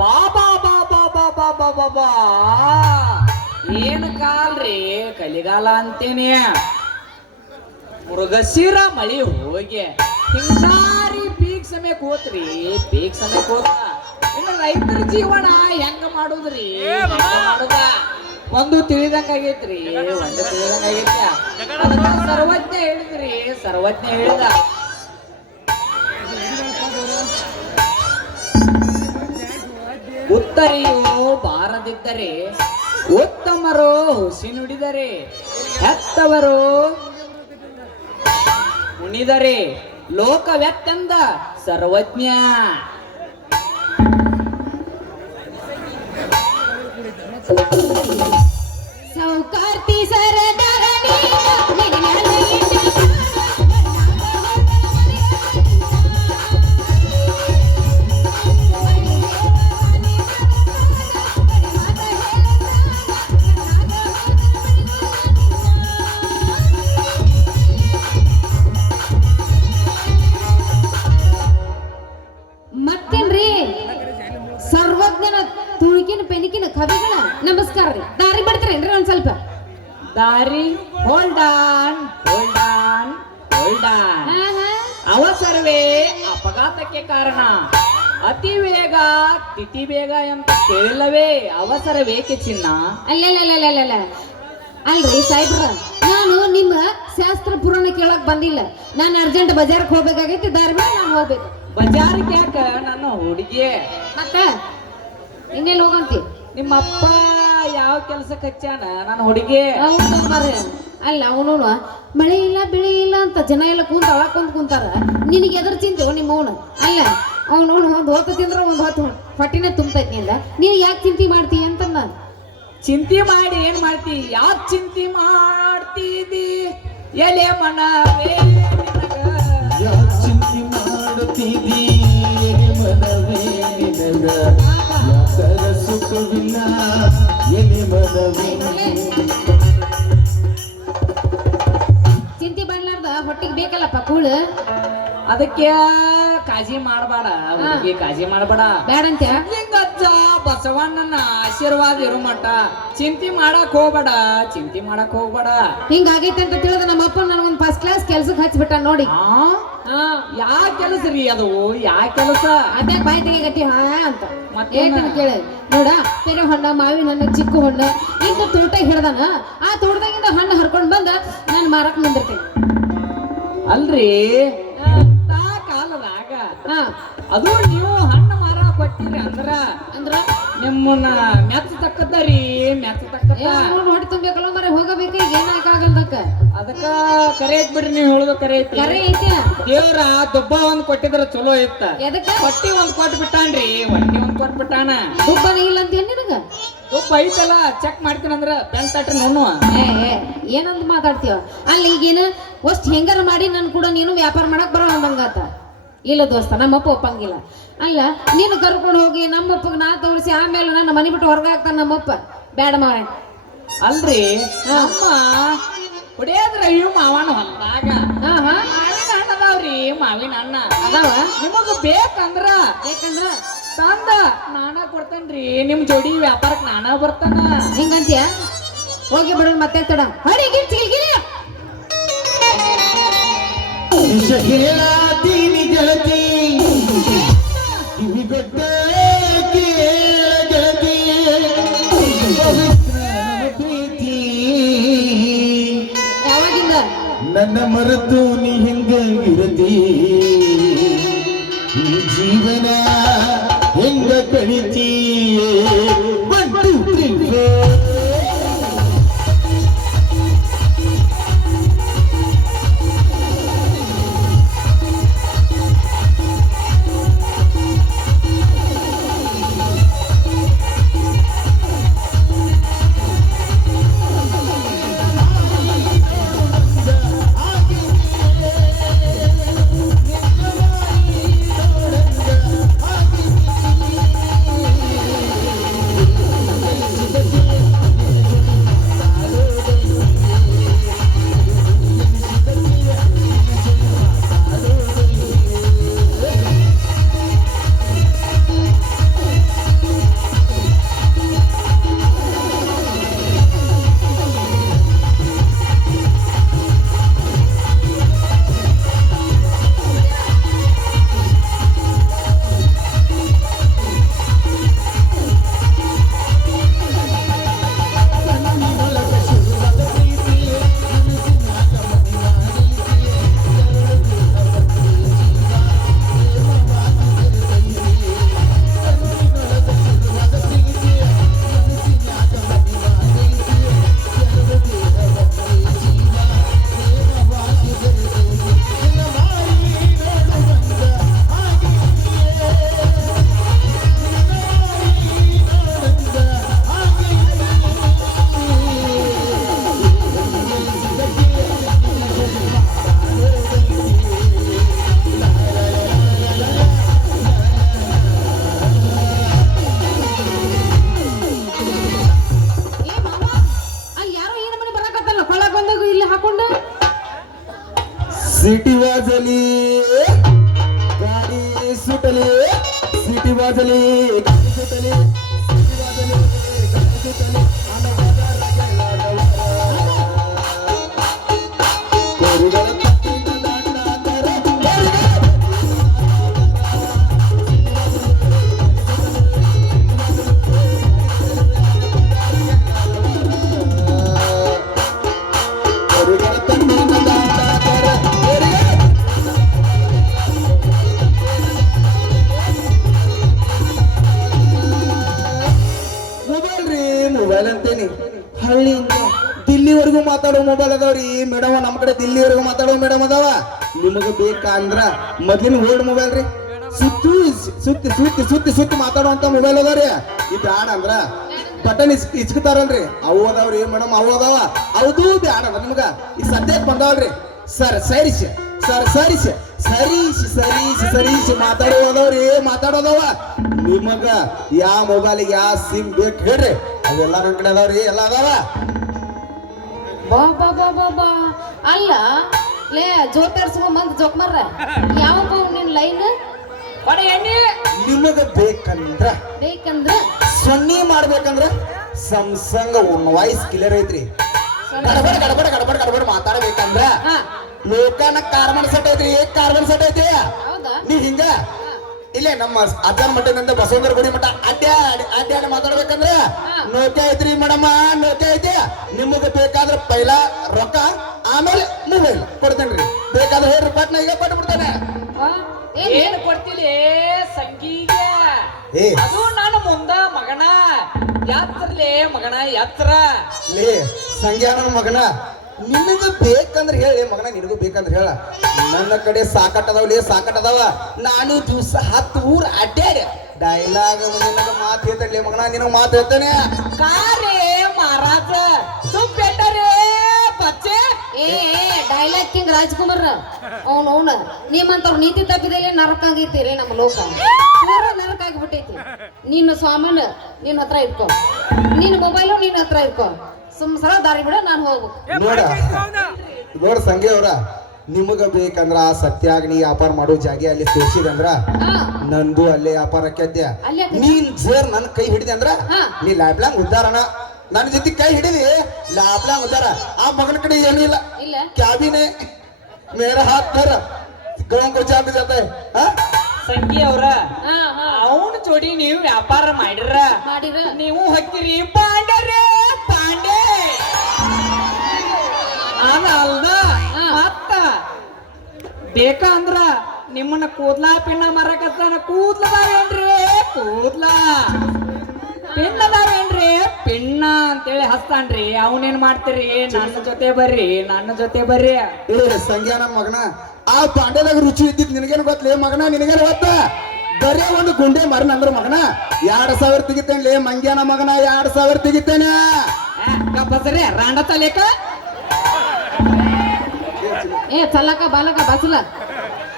ಬಾಬಾ ಬಾಬಾ ಬಾಬಾ ಬಾಬಾ ಏನು ಕಾಲ್ರಿ? ಕಲಿಗಾಲ ಅಂತೀನಿ. ಮೃಗಶಿರ ಮಳಿ ಹೋಗಿ. ಹಿಂಗಾರಿ ಪೀಕ್ ಸಮಯ ಕೂತ್ರಿ ಪೀಕ್ ಸಮಯ ಕೂತ ಇನ್ನು ರೈತರ ಜೀವನ ಹೆಂಗ ಮಾಡುದ್ರಿ? ಒಂದು ತಿಳಿದಂಗಾಗೈತ್ರಿ ಒಂದು ತಿಳಿದಂಗಾಗೈತ್ರಿ ಸರ್ವಜ್ಞ ಹೇಳಿದ್ರಿ ಸರ್ವಜ್ಞ ಹೇಳಿದ. ಉತ್ತರಿಯು ಬಾರದಿದ್ದರೆ ಉತ್ತಮರು ಹುಸಿ ನುಡಿದರೆ ಹೆತ್ತವರು ಉಣಿದರೆ ಲೋಕವೆತ್ತೆಂದ ಸರ್ವಜ್ಞ. ಸೌಕಾರ್ತಿ ಮತ್ತೇನ್ರಿ? ಸರ್ವಜ್ಞನ ತುಳುಕಿನ ಪೆನಿಕಿನ ಕವಿಗಳ ನಮಸ್ಕಾರ ರೀ. ದಾರಿ ಬಿಡ್ತಾರೇನ್ರಿ ಒಂದ್ ಸ್ವಲ್ಪ? ದಾರಿ? Hold on hold on hold ಅಪಘಾತಕ್ಕೆ ಕಾರಣ. ಅತಿ ವೇಗ ತಿಥಿ ಬೇಗ ಅಂತ ಕೇಳವೇ ಅವಸರವೇಕೆ ಚಿನ್ನ? ಅಲ್ಲ ಅಲ್ರಿ ಸಾಹೇಬ್ರ ನಾನು ನಿಮ್ಮ ಶಾಸ್ತ್ರ ಪುರಾಣ ಕೇಳಕ್ ಬಂದಿಲ್ಲ. ನಾನು ಅರ್ಜೆಂಟ್ ಬಜಾರ್ಗೆ ಹೋಗ್ಬೇಕಾಗೈತಿ ದಾರಿ ಮೇಲೆ ನಾನು ಹೋಗ್ಬೇಕು. ಬಜಾರ್ಗೆ ಯಾಕ ನನ್ನ ಹುಡುಗಿ. ಮತ್ತ? ಇನ್ನೆಲ್ಲಿ ಹೋಗಂತಿ? ನಿಮ್ಮಪ್ಪ ಯಾವ ಕೆಲಸಕ್ಕೆ ಹಚ್ಚಾನ ನನ್ನ ಹುಡುಗಿ. ಅಲ್ಲ ಅವನು ಮಳೆ ಇಲ್ಲ ಬೆಳೆ ಇಲ್ಲ ಅಂತ ಜನ ಎಲ್ಲ ಕುಂತ ಅಳ ಕುಂತ ಕುಂತಾರ. ನಿನಗೆ ಎದ್ರ ಚಿಂತೆ ನಿಮ್ಮ ಅವನು? ಅಲ್ಲ ಅವನು ಒಂದು ಹೊತ್ತು ತಿಂದ್ರೆ ಒಂದು ಹೊತ್ತು ಹೊಟ್ಟಿನ ತುಂಬತೈತಿ ಅಂದ ನೀನು ಯಾಕೆ ಚಿಂತೆ ಮಾಡ್ತೀಯ ಅಂತ ನಾನು. ಚಿಂತೆ ಮಾಡಿ ಏನು ಮಾಡ್ತಿ? ಯಾಕೆ ಚಿಂತೆ ಮಾಡ್ತಿದಿ? ಎಲೆ ಮನವೇ ಮಾಡುತ್ತೀರಿ ಮನವೇ ನಿನಗ? ಯಾಕರ ಸುಖವಿಲ್ಲ? ಎಲೆ ಮನವೇ? ಚಿಂತೆ ಮಾಡ್ಲಾರ್ದ ಹೊಟ್ಟಿಗೆ ಬೇಕಲ್ಲಪ್ಪ ಕೂಳು? ಅದಕ್ಕೆ ಕಾಜಿ ಮಾಡಬೇಡ ಕಾಜಿ ಮಾಡಬೇಡ. ಬೇಡಂತ್ಯ ಬಸವಣ್ಣನ ಆಶೀರ್ವಾದ ಇರು ಮಟ್ಟ ಚಿಂತೆ ಮಾಡಕ್ ಹೋಗ್ಬೇಡ ಚಿಂತೆ ಮಾಡಕ್ ಹೋಗ್ಬೇಡ. ಹಿಂಗಾಗೈತೆ ಅಂತ ತಿಳಿದ ನಮ್ಮ ಅಪ್ಪ ನನಗೊಂದು ಫಸ್ಟ್ ಕ್ಲಾಸ್ ಕೆಲ್ಸಕ್ಕೆ ಹಚ್ಬಿಟ್ಟ ನೋಡಿ. ಯಾವ ಯಾ ಕೆಲಸ ರೀ ಅದು? ಯಾ ಕೆಲಸ? ಅದೇ ಬಾಯಿ ತೆಗಿಗತಿ ಹಾ ಅಂತ. ಮತ್ತೆ ಕೇಳ. ನೋಡ ತೆನೆ ಹೊಂಡ ಮಾವಿನ ಹಣ್ಣು ಚಿಕ್ಕ ಹಣ್ಣು ಇಂತ ತೋಟ ಹಿಡ್ದಾನ. ಆ ತೋಟದಾಗಿಂದ ಹಣ್ಣು ಹರ್ಕೊಂಡ್ ಬಂದ ನಾನು ಮಾರಕ್ ಬಂದಿರ್ತೀನಿ. ಅಲ್ರಿ? ಕಾಲದಾಗ ಹಾ. ಅದು ನೀವು ಹಣ್ಣು ಮಾರ ಕೊಟ್ಟಿರಿ ಅಂದ್ರ ಅಂದ್ರ? ನಿಮ್ಮನ್ನ ಮೆಚ್ಚ ರೀ ಮೆಚ್ಚ ತಕ್ಕದ ಹೊಟ್ಟೆ ತುಂಬಬೇಕಲ್ಲ ಮರ ಹೋಗಬೇಕು ಈಗ ಏನಾಗಲ್ದಕ್ಕ ಅದಕ್ಕ ಕರೆ ಐತ್ ಬಿಡ್ರಿ ನೀವು ಹೇಳುದು ಕರೆ ಐತಿ ಕರೆ ಐತಿ. ದೇವ್ರ ದುಬ್ಬ ಒಂದ್ ಕೊಟ್ಟಿದ್ರ ಚಲೋ ಇತ್ತ. ಎದಕ್ಕ? ಹೊಟ್ಟಿ ಒಂದ್ ಕೊಟ್ ಬಿಟ್ಟಾನ್ರಿ ಹೊಟ್ಟಿ ಒಂದ್ ಕೊಟ್ ಬಿಟ್ಟಾನ. ದುಬ್ಬ ಇಲ್ಲ ಅಂತ ಏನ್ ನಿನಗ? ದುಬ್ಬ ಐತಲ್ಲ ಚೆಕ್ ಮಾಡ್ತೀನಂದ್ರ ಪೆನ್ ತಟ್ರಿ ನೋನು. ಏ ಏ, ಏನಂತ ಮಾತಾಡ್ತೀವ ಅಲ್ಲಿ ಈಗೇನು ಅಷ್ಟ್ ಹೆಂಗಾರ ಮಾಡಿ ನನ್ ಕೂಡ ನೀನು ವ್ಯಾಪಾರ ಮಾಡಕ್ ಬರೋ ಅಂದಂಗಾತ. ಇಲ್ಲ ದೋಸ್ತ ನಮ್ಮಪ್ಪ ಒಪ್ಪಂಗಿಲ್ಲ. ಅಲ್ಲ ನೀನು ಕರ್ಕೊಂಡು ಹೋಗಿ ನಮ್ಮಪ್ಪಗೆ ನಾ ತೋರಿಸಿ ಆಮೇಲೆ ನನ್ನ ಮನೆ ಬಿಟ್ಟು ಹೊರಗೆ ಹಾಕ್ತಾನ ನಮ್ಮಪ್ಪ. ಬೇಡ ಮಾವ ಅಲ್ರಿ ಅಮ್ಮ ಹೊಡೆಯದ್ರ ಇವ್ ಮಾವನ ಹೊಲ್ದಾಗ. ಹಾ ಹಾ. ಮಾವಿನ ಹಣ್ಣ ಅದಾವ್ರಿ ಮಾವಿನ ಹಣ್ಣ. ಅದಾವ? ನಿಮಗ ಬೇಕಂದ್ರ ಯಾಕಂದ್ರ ತಂದ ನಾನ ಕೊಡ್ತೇನ್ರಿ ನಿಮ್ ಜೋಡಿ ವ್ಯಾಪಾರಕ್ಕೆ ನಾನ ಬರ್ತಾನ. ಹಿಂಗಂತೀಯ? ಹೋಗಿ ಬಿಡೋಣ ಮತ್ತೆ ತಡ. ಹೊಡಿ ಗಿರ್ಚಿ ಗಿರಿ ನಿಜ ಹೇಳಾತೀನಿ ಗೆಳತಿ ನನ್ನ ಮರೆತು ನೀ ಹಿಂಗಿರತಿ ಈ ಜೀವನ ಹೆಂಗ ಕಳಿತಿ? ಮೊಬೈಲ್ ಅದಾವ್ರಿ ಮೇಡಮ್ ನಮ್ಮ ಕಡೆ ದಿಲ್ಲಿವರೆಗೂ ಮಾತಾಡೋ ಮೇಡಮ್ ಅದಾವ. ನಿಮಗೆ ಅಂದ್ರ ಮೊದ್ಲಿನ ಓಲ್ಡ್ ಮೊಬೈಲ್ ರೀ. ಸುತ್ತು, ಸುತ್ತಿ ಸುತ್ತಿ ಸುತ್ತಿ ಸುತ್ತಿ ಮಾತಾಡುವಂತ ಮೊಬೈಲ್ ಅದಾವ್ರಿ. ಇದು ಬ್ಯಾಡ ಅಂದ್ರ ಬಟನ್ ಇಸ್ ಇಚ್ಕತಾರಲ್ರಿ ಅವು ಅದಾವ್ರಿ ಮೇಡಮ್, ಅವು ಅದಾವ. ಅವದು ಬ್ಯಾಡ ನಿಮ್ಗ. ಈ ಸದ್ಯಕ್ಕೆ ಬಂದಾವಲ್ರಿ ಸರ್ ಸರಿಸಿ ಸರ್ ಸರಿಸಿ ಸರೀಶ್ ಸರೀಶ್ ಸರೀಶ್ ಮಾತಾಡೋದವ್ರಿ ಮಾತಾಡೋದವ ನಿಮಗ ಯಾವ ಮೊಬೈಲಿಗೆ ಯಾವ ಸಿಮ್ ಬೇಕು ಹೇಳ್ರಿ. ಅವೆಲ್ಲ ನನ್ನ ಕಡೆ ಅದಾವ್ರಿ, ಎಲ್ಲ ಅದಾವ. ಬಾ ಬಾ ಬಾ ಬಾ ಬಾ. ಅಲ್ಲ ಲೇ ಜೋತರ್ಸ್ಕೊಂಡ್ ಬಂದ್ ಜೋಕ್ ಮರ್ರ. ಯಾವಪ್ಪ ನಿನ್ ಲೈನ್? ಬಡ ಎಣ್ಣೆ. ನಿಮಗ ಬೇಕಂದ್ರ ಬೇಕಂದ್ರ? ಸೊನ್ನಿ ಮಾಡ್ಬೇಕಂದ್ರ ಒನ್ ವಾಯ್ಸ್ ಕ್ಲಿಯರ್ ಐತ್ರಿ. ಗಡಬಡ ಗಡಬಡ ಗಡಬಡ ಗಡಬಡ ಮಾತಾಡ್ಬೇಕಂದ್ರ ಹಾ. ಲೋಕನ ಕಾರ್ಬನ್ ಸೆಟ್ ಐತ್ರಿ ಕಾರ್ಬನ್ ಸೆಟ್ ಐತಿ? ಹೌದಾ? ನೀವ್ ಹಿಂಗ ಇಲ್ಲೇ ನಮ್ಮ ಅಜ್ಜನ ಮಠದಿಂದ ಬಸವಂದ್ರ ಗುಡಿ ಮಠ ಅಡ್ಡ ಅಡ್ಡ ಮಾತಾಡ್ಬೇಕಂದ್ರ. ನೋಕೆ ಐತ್ರಿ ಮೇಡಮ್ ನೋಕೆ ಐತಿ ನಿಮಗ ಬೇಕಾದ್ರ ಪೈಲ ರೊಕ್ಕ ಆಮೇಲೆ ಮೊಬೈಲ್ ಕೊಡ್ತೇನ್ರಿ ಬೇಕಾದ್ರೆ ಹೇಳ್ರಿ ಪಟ್ನ ಈಗ ಕೊಟ್ಟು ಬಿಡ್ತಾನೆ. ಏನ್ ಏನ್ ಕೊಡ್ತಿಲಿ ಸಂಗೀಗ. ಅದು ನಾನು ಮುಂದ ಮಗನ. ಯಾತ್ರಲೇ ಮಗನ ಯಾತ್ರ. ಲೇ ಸಂಗ್ಯಾನ ಮಗನ. ನಿನಗ ಬೇಕಂದ್ರೆ ಹೇಳಿ ಮಗನ, ನಿನಗೂ ಬೇಕಂದ್ರೆ ಹೇಳ. ನನ್ನ ಕಡೆ ಸಾಕಟ್ ಅದಾವ ಲೇ ಸಾಕಟ್ ಅದಾವ ನಾನು ದಿವಸ ಹತ್ತು ಊರ್ ಅಡ್ಡಾಡ ಡೈಲಾಗ್ ನಿನಗ ಮಾತು ಹೇಳ್ತಾನೆ ಮಗನ, ನಿನಗ ಮಾತು ಹೇಳ್ತಾನೆ. ಕಾರೇ ಮಹಾರಾಜ ಸುಪ್ಪೆಟ್ಟರೇ ಬಚ್ಚೆ ಏ ಡೈಲಾಗ್ ಕಿಂಗ್ ರಾಜ್ಕುಮಾರ್ ಅವ್ನು, ಅವ್ನ, ನಿಮ್ಮಂತವ್ರ ನೀತಿ ತಪ್ಪಿದಲ್ಲಿ ನರಕ ಆಗೈತಿ ನಮ್ಮ ಲೋಕ. ಪೂರ ನರಕ ಆಗಿಬಿಟ್ಟೈತಿ. ನಿನ್ನ ಸ್ವಾಮನ ನಿನ್ನ ಹತ್ರ ಇಟ್ಕೊ. ನಿನ್ನ ಮೊಬೈಲು ನಿನ್ನ ಹತ್ರ ಇಟ್ಕೊ. ಸುಮ್ ದಾರಿ ಬಿಡ ನಾನು ಹೋಗು ನೋಡ ನೋಡ ಸಂಗೆ ಅವ್ರ ನಿಮಗ ಬೇಕಂದ್ರ ಆ ಸತ್ಯಾಗ್ನಿ ವ್ಯಾಪಾರ ಮಾಡೋ ಜಾಗ ಅಲ್ಲಿ ಸೇರ್ಸಿದಂದ್ರ ನಂದು ಅಲ್ಲೇ ವ್ಯಾಪಾರ ಕೆದ್ಯ ನೀನ್ ಜೇರ್ ನನ್ನ ಕೈ ಹಿಡಿದೆ ಅಂದ್ರ. ನೀ ಲ್ಯಾಬ್ಲಾಂಗ್ ಉದ್ದಾರಣ. ನನ್ನ ಜೊತೆ ಕೈ ಹಿಡಿದಿ ಲ್ಯಾಬ್ಲಾಂಗ್ ಉದ್ದಾರ. ಆ ಮಗನ ಕಡೆ ಏನೂ ಇಲ್ಲ. ಇಲ್ಲ. ಕ್ಯಾಬಿನೆ ಮೇರ ಹಾತ್ ಧರ. ಗೌನ್ ಕೊಚ್ಚಾಕ ಜೊತೆ ಸಂಗಿ ಅವ್ರ ಅವನ ಜೋಡಿ ನೀವು ವ್ಯಾಪಾರ ಮಾಡಿರ. ಮಾಡಿರ. ನೀವು ಹಕ್ಕಿರಿ ಪಾಂಡರೇ. ಅದ ಅಲ್ದ. ಮತ್ತ ಬೇಕಾ ಅಂದ್ರ ನಿಮ್ಮನ್ನ ಕೂದ್ಲಾ ಪಿಣ್ಣ ಮರಕತ್ತಾನ ಕೂದ್ಲದಾವೇನ್ರಿ? ಕೂದ್ಲ. ಪಿಣ್ಣದಾವೇನ್ರಿ ಪಿಣ್ಣ ಅಂತೇಳಿ ಹಸ್ತಾನ್ರಿ ಅವನೇನ್ ಮಾಡ್ತೀರಿ? ನನ್ನ ಜೊತೆ ಬರ್ರಿ ನನ್ನ ಜೊತೆ ಬರ್ರಿ. ಏ ಮಗನ ಆ ಪಾಂಡ್ಯದಾಗ ರುಚಿ ಇದ್ದಿದ್ ನಿನಗೇನು ಗೊತ್ತಲೇ ಮಗನ ನಿನಗೇನು ಗೊತ್ತ? ಬರೇ ಒಂದು ಗುಂಡೆ ಮರನ ಅಂದ್ರ ಮಗನ. ಎರಡ್ ಸಾವಿರ ತೆಗಿತೇನೆ ಲೇ ಮಂಗ್ಯಾನ ಮಗನ ಎರಡ್ ಸಾವಿರ ತೆಗಿತೇನೆ? ಕಬ್ಬಸರಿ ರಾಂಡ ತಲೇಕ. ಏ ಚಲ್ಲಕ ಬಾಲಕ ಬಸಲ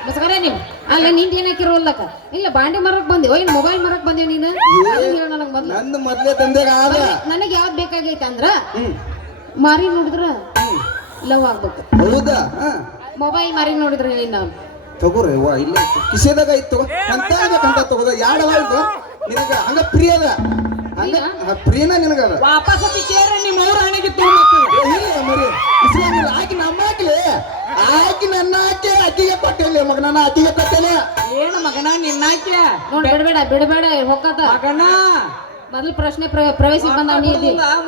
ಬಸ್ಕರ ನೀವು? ಅಲ್ಲ ನಿಂದ ಏನ್ ಅಲ್ಲಕ ಇಲ್ಲ ಬಾಂಡೆ ಮರಕ್ ಬಂದೇವ ಇನ್ ಮೊಬೈಲ್ ಮರಕ್ ಬಂದೇವ ನೀನು? ನನಗೆ ನನಗ್ ಮೊದ್ಲು. ನಂದು ಮೊದ್ಲೇ ತಂದೆಗ ಆದ. ನನಗೆ ಯಾವ್ದು ಬೇಕಾಗೈತೆ ಅಂದ್ರ ಮಾರಿ ನೋಡಿದ್ರ ಲವ್ ಆಗ್ಬೇಕು. ಹೌದಾ? ಮೊಬೈಲ್ ಮಾರಿ ನೋಡಿದ್ರ ನೀನು ತಗೋರಿ ವಾ ಇಲ್ಲ ಕಿಸೆದಾಗ ಇತ್ತು ತಗೋ. ಅಂತ ಬೇಕಂತ ತಗೋದ. ಯಾಡ ನಿನಗ ಹಂಗ ಪ್ರಿಯ ಪ್ರಿಯನ ವಾಪಸ್ ಕೇರ ನಿಮ್ಮ ಅವ್ರ ಹಣೆಗೆ ತಗೊಂಡು ಏ, ಇಲ್ಲ ಮರಿ. ಇಸ್ಲಾಮಿಲ್ಲ ಆಕಿ ನಮ್ಮ ಹಾಕ್ಲಿ ಆಕಿ ನನ್ನ ಹಾಕಿ ಕೊಟ್ಟಿಲ್ಲ ಮಗ ಏನು ಮಗನ ನಿನ್ನಾಕ್ಯ ನೋಡ್ ಬಿಡಬೇಡ ಬಿಡಬೇಡ ಮಗನ? ಮೊದಲು ಪ್ರಶ್ನೆ ಪ್ರ- ಪ್ರವೇಶ ಬಂದ ನೀ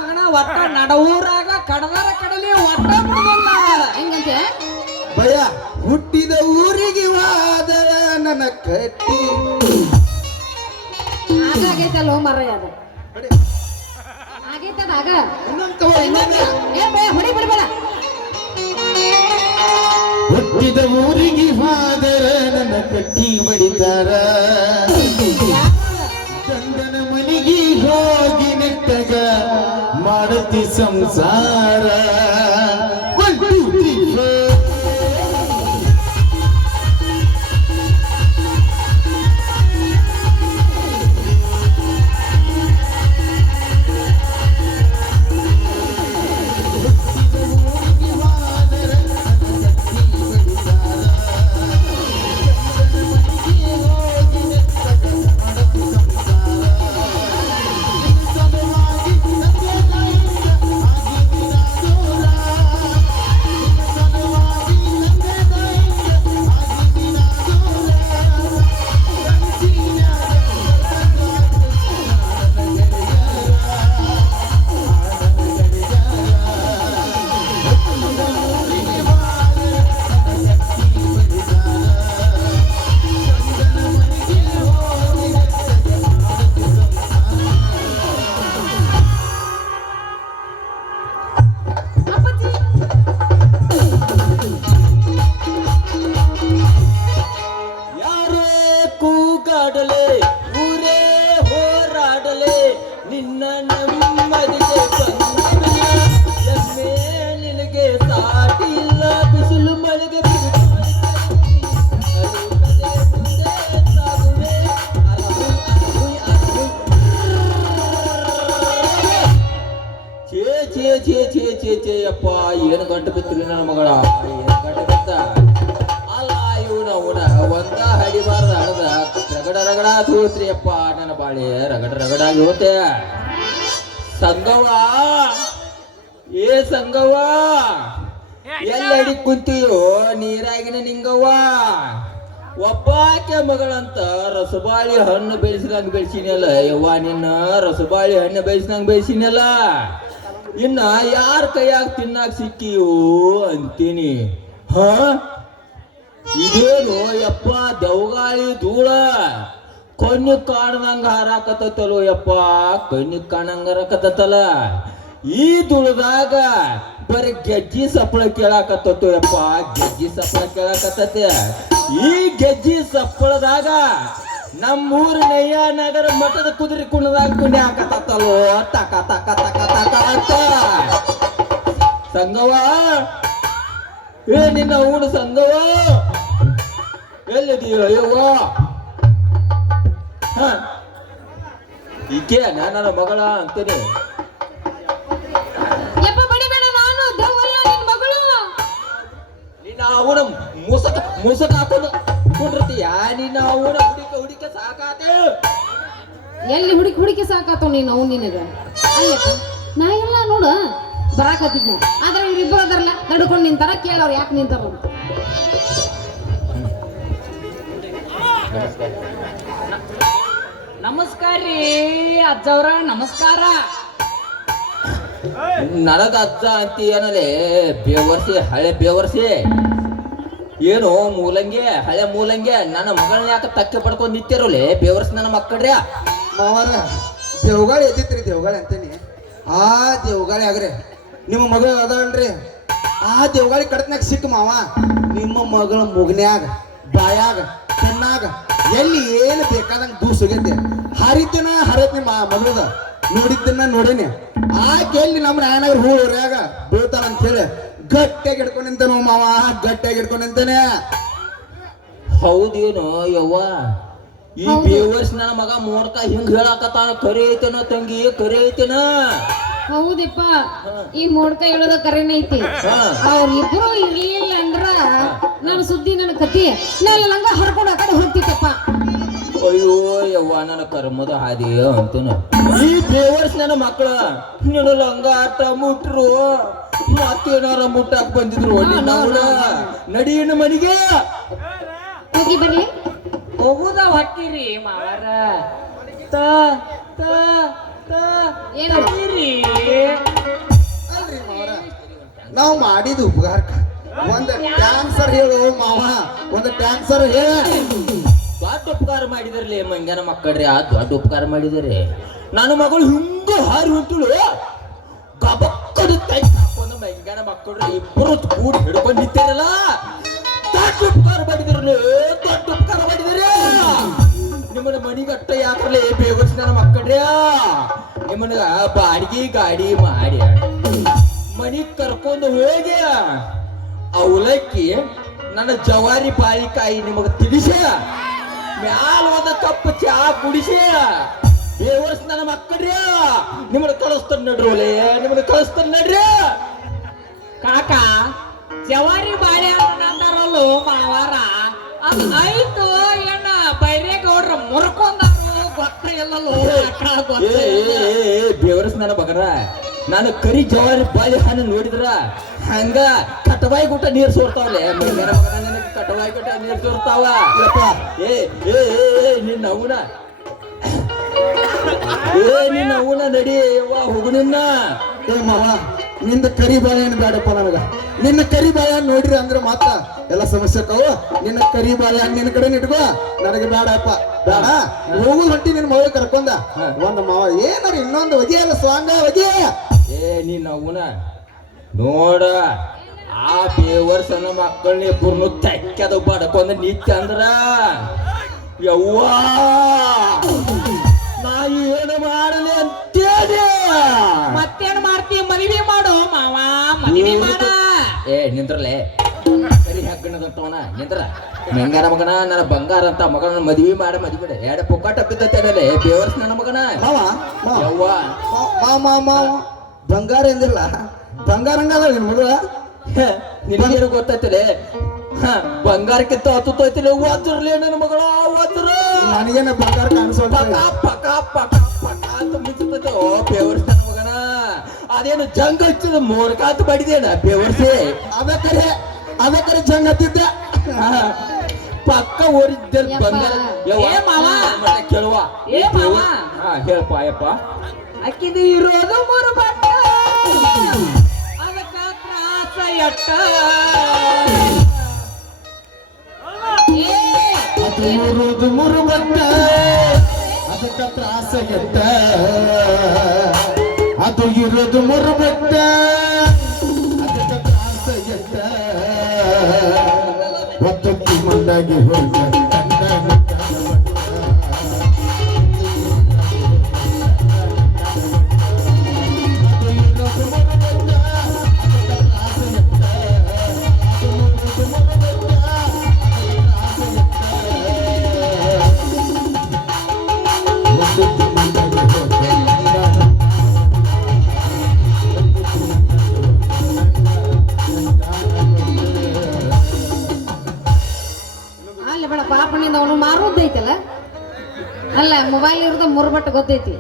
ಮಗನ ಒಟ್ಟ ನಡವೂರಾಗ ಕಡದಾರ ಕಡಲಿ ಒಟ್ಟ ಬಿಡುದಿಲ್ಲ. ಹೆಂಗಂತೆ? ಭಯ ಹುಟ್ಟಿದ ಊರಿಗೆ ವಾದರ ನನ್ನ ಕಟ್ಟಿ. ಮರ ಅದು ಆಗೈತದ ಆಗ ಇನ್ನೊಂದ್ ತಗೋ ಇನ್ನೊಂದ್. ಏ ಬೇ ಹೊಡಿ ಬಿಡಬೇಡ. ಹುಟ್ಟಿದ ಊರಿಗೆ ವಾದರ ನನ್ನ ಕಟ್ಟಿ ಬಡಿತಾರ. ಚಂದನ ಮನೆಗೆ ಹೋಗಿ ನೆಟ್ಟಗ ಮಾಡತಿ ಸಂಸಾರ. ಹೋತೆ ಸಂಗವ ಏ ಸಂಗವ ಎಲ್ಲಡಿ ಕುಂತೀಯೋ ನೀರಾಗಿನ ನಿಂಗವ್ವ. ಒಬ್ಬಾಕೆ ಮಗಳಂತ ರಸಬಾಳಿ ಹಣ್ಣು ಬೆಳೆಸಿದಂಗ ಬೆಳೆಸಿನಲ್ಲ ಯವ್ವ ನಿನ್ನ ರಸಬಾಳಿ ಹಣ್ಣು ಬೆಳೆಸಿದಂಗ ಬೆಳೆಸಿನಲ್ಲ ಇನ್ನ ಯಾರ ಕೈಯಾಗ ತಿನ್ನಾಕ ಸಿಕ್ಕಿಯೋ ಅಂತೀನಿ. ಹ? ಇದೇನು ಯಪ್ಪ ದೌಗಾಳಿ ಧೂಳ. ಕಣ್ಣು ಕಾಣದಂಗ ಹಾರಾಕತ್ತಲೋ ಯಪ್ಪ, ಕಣ್ಣು ಕಾಣಂಗ ಹಾರಾಕತ್ತಲ್ಲ ಈ ದುಳದಾಗ ಬರೀ ಗೆಜ್ಜಿ ಸಪ್ಪಳ ಕೇಳಾಕತ್ತೋ ಯಪ್ಪ, ಗೆಜ್ಜಿ ಸಪ್ಪಳ ಕೇಳಾಕತ್ತತೆ. ಈ ಗೆಜ್ಜಿ ಸಪ್ಪಳದಾಗ ನಮ್ಮೂರ ನಯ್ಯ ನಗರ ಮಠದ ಕುದುರೆ ಕುಣದಾಗ ಕುಣಿ ಹಾಕತ್ತಲ್ಲೋ ತಕ ತಕ ತಕ ತಕ ಅಂತ. ಸಂಗವ ಏ ನಿನ್ನ ಊಡು ಸಂಗವ ಎಲ್ಲಿದೀಯ ಅಯ್ಯವ್ವ ಹ ಈಕೆ ನನ್ನ ಮಗಳ ಅಂತೇನೆ. ಯಪ್ಪ ಬಡಿಬೇಡ ನಾನು. ದೆವ್ವಲ್ಲ ನಿನ್ ಮಗಳು. ನಿನ್ನ ಅವನ ಮುಸಕ ಮುಸಕ ಆತನ ಕುಂಡಿರ್ತೀಯ? ನಿನ್ನ ಅವನ ಹುಡುಕ ಹುಡುಕ ಸಾಕಾತೆ. ಎಲ್ಲಿ ಹುಡುಕಿ ಹುಡುಕಿ ಸಾಕಾತ ನೀನು ಅವ್ನು ನಿನಗ? ಅಲ್ಲಪ್ಪ ನಾ ಎಲ್ಲ ನೋಡ ಬರಾಕತ್ತಿದ್ನ. ಆದ್ರೆ ಇವ್ರಿಬ್ರು ಅದರಲ್ಲ ನಡ್ಕೊಂಡು ನಿಂತಾರ ಕೇಳೋರು ಯಾಕೆ ನಿಂತಾರ ಅಂತ ನಮಸ್ಕಾರ. ರೀ ಅಜ್ಜವ್ರ ನಮಸ್ಕಾರ. ನನಗ ಅಜ್ಜ ಅಂತ ಏನಲೆ ಬೇವರ್ಸಿ ಹಳೆ ಬೇವರ್ಸಿ. ಏನು ಮೂಲಂಗಿ ಹಳೆ ಮೂಲಂಗಿ ನನ್ನ ಮಗಳನ್ನ ಯಾಕೆ ತಕ್ಕೆ ಪಡ್ಕೊಂಡು ನಿಂತಿರೋಲೆ ಬೇವರ್ಸಿ ನನ್ನ ಮಕ್ಕಳ್ರಿ? ಮಾವಾರ ದೇವಗಾಳಿ ಎದ್ದಿತ್ರಿ ದೇವಗಾಳಿ ಅಂತೇನಿ. ಆ ದೇವಗಾಳಿ ಆಗ್ರಿ ನಿಮ್ಮ ಮಗಳು ಅದಾವಲ್ರಿ ಆ ದೇವ್ಗಾಳಿ ಕಡತ್ನಾಗ ಸಿಕ್ಕ ಮಾವ ನಿಮ್ಮ ಮಗಳ ಮುಗ್ನ್ಯಾಗ. ಬಾಯಾಗ ಕಣ್ಣಾಗ ಎಲ್ಲಿ ಏನು ಬೇಕಾದಂಗೆ ದೂ ಹೋಗೈತೆ ಹರಿತನ ಹರತ್ ನಿಮ್ಮ ಮಗಳದ ನೋಡಿದ್ದನ್ನ ನೋಡೇನೆ. ಆಕೆ ಎಲ್ಲಿ ನಮ್ಮ ನಾಯನಗರ ಹೂ ಬೀಳ್ತಾಳ ಅಂತ ಹೇಳಿ ಗಟ್ಟಿಯಾಗಿ ಹಿಡ್ಕೊಂಡು ನಿಂತಾನು ಮಾವ ಗಟ್ಟಿಯಾಗಿ ಹಿಡ್ಕೊಂಡು ನಿಂತಾನೆ. ಹೌದೇನು ಯವ್ವ? ಈ. ಬೇವರ್ಸ್ ನನ್ನ ಮಗ ಮೋಡ್ಕ ಹಿಂಗ್ ಹೇಳಾಕತ್ತಾನ ಕರೆ ಐತೇನೋ ತಂಗಿ ಕರೆ ಐತೇನ ಹೌದಪ್ಪ ಈ ಮೋಡ್ಕ ಹೇಳೋದ ಕರೆನೇ ಐತಿ. ಅವ್ರಿಬ್ರು ಇರ್ಲಿಲ್ಲ ಅಂದ್ರ ನನ್ನ ಸುದ್ದಿ ನನ್ನ ಕತಿ ನಾನು ಲಂಗ ಹರ್ಕೊಂಡು ಆ ಕಡೆ ಹೋಗ್ತಿತ್ತಪ್ಪ. ಅಯ್ಯೋ ಯವ್ವ ನನ್ನ ಕರ್ಮದ ಹಾದಿ ಅಂತನ. ಈ ಫೇವರ್ಸ್ ನನ್ನ ಮಕ್ಕಳ. ನನ್ನ ಲಂಗ ಆಟ ಮುಟ್ರು. ಮತ್ತೇನಾರ ಮುಟ್ಟಾಕ್ ಬಂದಿದ್ರು ನಡಿಯಣ್ಣ ಮನಿಗೆ? ಹೋಗಿ ಬರ್ಲಿ ಹೋಗುದ ಹೊಟ್ಟಿರಿ ಮಾರ ತಾ ತ ಏನು? ತಡೀರಿ. ಅಲ್ರಿ ಮಾವರ ನಾವು ಮಾಡಿದ ಉಪಕಾರ ಒಂದ್ ಟ್ಯಾನ್ಸರ್ ಹೇಳು ಮಾವ ಒಂದ್ ಟ್ಯಾನ್ಸರ್ ಹೇಳ. ದೊಡ್ಡ ಉಪಕಾರ ಮಾಡಿದ್ರಲಿ ಮಂಗನ ಮಕ್ಕಳ್ರಿ ಆ ದೊಡ್ಡ ಉಪಕಾರ ಮಾಡಿದ್ರಿ. ನನ್ನ ಮಗಳು ಹಿಂಗ ಹಾರಿ ಹೊಂಟಳು. ಗಬಕ್ಕದ ತೈ ಹಾಕೊಂಡು ಮಂಗನ ಮಕ್ಕಳ್ರಿ ಇಬ್ಬರು ಕೂಡಿ ಹಿಡ್ಕೊಂಡು ನಿಂತಿರಲ್ಲ. ದೊಡ್ಡ ಉಪಕಾರ ಮಾಡಿದ್ರಲ್ಲ ದೊಡ್ಡ ಉಪಕಾರ ಮಾಡಿದ್ರಿ. ನಿಮ್ಮನ್ನ ಮನಿಗಟ್ಟ ಯಾಕಲ್ಲ ಬೇಗಸ್ ನನ್ನ ಮಕ್ಕಳ್ರಿ. ನಿಮ್ಮನ್ನ ಬಾಡಿಗೆ ಗಾಡಿ ಮಾಡಿ. ಮನಿಗ್ ಕರ್ಕೊಂಡು ಹೋಗಿ. ಅವಲಕ್ಕಿ ನನ್ನ ಜವಾರಿ ಬಾಳಿಕಾಯಿ ನಿಮಗ ತಿಳಿಸಿ ಮ್ಯಾಲ ಹೋದ ಕಪ್ಪು ಚಾ ಕುಡಿಸಿ. ಬೇವರ್ಸ್ ನನ್ನ ಮಕ್ಕಳ್ರಿ, ನಿಮ್ಮನ್ನ ಕಳಿಸ್ತಾನೆ ನಡ್ರಿ ಒಲೆ ನಿಮ್ಮನ್ನ ಕಳಿಸ್ತಾರ ನಡ್ರಿ. ಕಾಕ, ಜವಾರಿ ಬಾಳೆ ಅಂತಾರಲ್ಲೋ ಮಾವಾರ. ಅದು ಆಯ್ತು ಬೈರೇಗೌಡ್ರ ಮುರ್ಕೊಂಡಾರು ಗೊತ್ತ ಇಲ್ಲಲ್ಲೋ. ಬೇವರ್ಸ್ ನನ್ನ ಬಗರ ನಾನು ಕರಿ ಜವಾರಿ ಬಾಳಿ ಹಣ್ಣು ನೋಡಿದ್ರ? ಹಂಗ ಕಟವಾಯಿ ಗುಟ್ಟ ನೀರ್ ಸೋರ್ತಾವಲೆ. ಕಟವಾಯಿ ಗುಟ್ಟ ನೀರ್ ಸೋರ್ತಾವ. ಏ ಏ ನಿನ್ನ ಅವನ ಏ ನಿನ್ನ ಅವನ ನಡಿ ಹೋಗು ನಿನ್ನ. ಏ ಮಾವ. ನಿಂದ ಕರಿ ಬಾಳೆ ಏನು ಬೇಡಪ್ಪ ನನಗ? ನಿನ್ನ ಕರಿ ಬಾಳೆ ನೋಡ್ರಿ ಅಂದ್ರೆ ಮಾತ್ರ ಎಲ್ಲ ಸಮಸ್ಯೆ ಕವ ನಿನ್ನ ಕರಿ ಬಾಳೆ ನಿನ್ನ ಕಡೆ ಇಟ್ಕೋ. ನನಗೆ ಬೇಡಪ್ಪ ಬೇಡ. ಹೋಗು ಹೊಟ್ಟಿ ನಿನ್ನ ಮಗ ಕರ್ಕೊಂಡ. ಒಂದು ಮಾವ ಏನಾರ ಇನ್ನೊಂದು ವಜೆ ಅಲ್ಲ ಸ್ವಾಂಗ ವಜೆ ಏ ನಿನ್ನ ಅವನ ನೋಡ ಆ ಬೇವರ್ ಸಣ್ಣ ಮಕ್ಕಳನ್ನ ಇಬ್ಬರನ್ನು ತೆಕ್ಕದ ಬಡ್ಕೊಂಡ ನಿತ್ಯ ಅಂದ್ರ ಯವ್ವಾ! ನಾ ಏನು ಮಾಡಲಿ ಅಂತೇಳಿ. ಮತ್ತೇನ್ ಮಾಡ್ತಿ? ಮನವಿ ಮಾಡು ಮಾವ ಮನವಿ ಮಾಡ. ಏ ನಿಂದ್ರಲೆ. ಸರಿ ಹಗ್ಗಣದಂತವನ ನಿಂತ್ರ ಹೆಂಗಾರ ಮಗನ? ನನ್ನ ಬಂಗಾರ ಅಂತ ಮಗನ ಮದ್ವಿ ಮಾಡ ಮದ್ವಿ ಎರಡು ಪುಕ್ಕಾಟ ಬಿದ್ದತ್ತೇಡಲೆ ಬೇವರ್ಸ್ ನನ್ನ ಮಗನ. ಮಾವ ಮಾವ. ಯವ್ವ. ಮಾವ ಮಾವ ಮಾವ ಬಂಗಾರ ಎಂದಿಲ್ಲ. ಬಂಗಾರ ಹಂಗದ ನಿನ್ ಮಗಳ? ನಿನಗೇನು ಗೊತ್ತೈತಿಲೆ? ಹ, ಬಂಗಾರಕ್ಕಿಂತ ಹತ್ತೈತಿಲೆ ಓದ್ತಿರ್ಲಿ ನನ್ನ ಮಗಳ ಓದ್ರ ನನಗೇನ ಬಂಗಾರ ಕಾಣಿಸೋಲ್ಲ ಪಕ ಪಕ ಪಕ ಪಕ ಅಂತ ಓ ಮಗನ. ಅದೇನು ಜಂಗ್ ಹಚ್ಚಿದ ಮೋರ್ಕಾತ್ ಬಡಿದೇನ ಬೆವರ್ಸಿ. ಅದಕ್ಕರೆ ಅದಕ್ಕರೆ ಜಂಗ ಹತ್ತಿದ್ದ. ಪಕ್ಕ ಓರಿದ್ದ. ಬಂಗಾರ. ಏ ಮಾವ? ಕೇಳುವ. ಏ ಮಾವ? ಹಾ ಹೇಳಪ್ಪ ಅಯ್ಯಪ್ಪ. ಅಕ್ಕಿದು ಇರೋದು ಮೂರು ಬಟ್ಟ ಅದಕ್ಕ ತ್ರಾಸ ಎಟ್ಟ. ಏ ತ್ರಾಸ ಗೆಟ್ಟ ಅದು ಇರೋದು ಮುರುಬತ್ತ. ಅದಕ್ಕೆ ತ್ರಾಸ ಗೆಟ್ಟ ಒತ್ತೊತ್ತಿ ಮುಂದಾಗಿ ಹೋಗ. ಮುರ್ಬಟ್ಟು ಗೊತ್ತೈತಿ.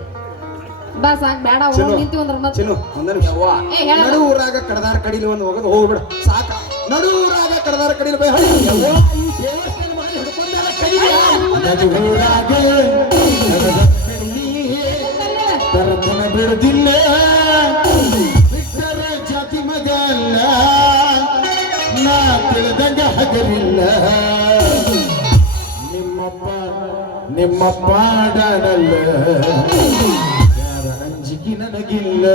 ಬಾ ಸಾಕ್ ಬೇಡ ನಿಂತಿ ಒಂದ್ರ ಮತ್ತೆ ಚಿನ್ನು ಒಂದ ನಿಮಿಷ. ಯವ್ವ ಏ ಹೇಳ ನಡು ಊರಾಗ ಕಡದಾರ ಕಡಿಲಿ ಒಂದು ಹೋಗೋದು ಹೋಗ್ಬಿಡ ಸಾಕ. ನಡು ಊರಾಗ ಕಡದಾರ ಕಡಿಲಿ ಬೈ ಹಳಿ ನಡು ಊರಾಗ ಕಡದಾರ ಕಡಿಲಿ. ತರತನ ಬಿಡುದಿಲ್ಲ. ಬಿಟ್ಟರೆ ಜಾತಿ ಮಗ ಅಲ್ಲ ನಾ ತಿಳಿದಂಗ ಹಗರಿಲ್ಲ ನಿಮ್ಮಪ್ಪ ನಿಮ್ಮಪ್ಪ ಪಾಡನಲ್ಲ. ಯಾರ ಅಂಜಿಕೆ ನನಗಿಲ್ಲ.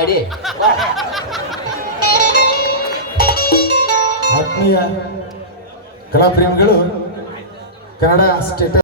ನಡಿ. ಆತ್ಮೀಯ ಕಲಾಪ್ರೇಮಿಗಳು ಕನ್ನಡ ಸ್ಟೇಟ್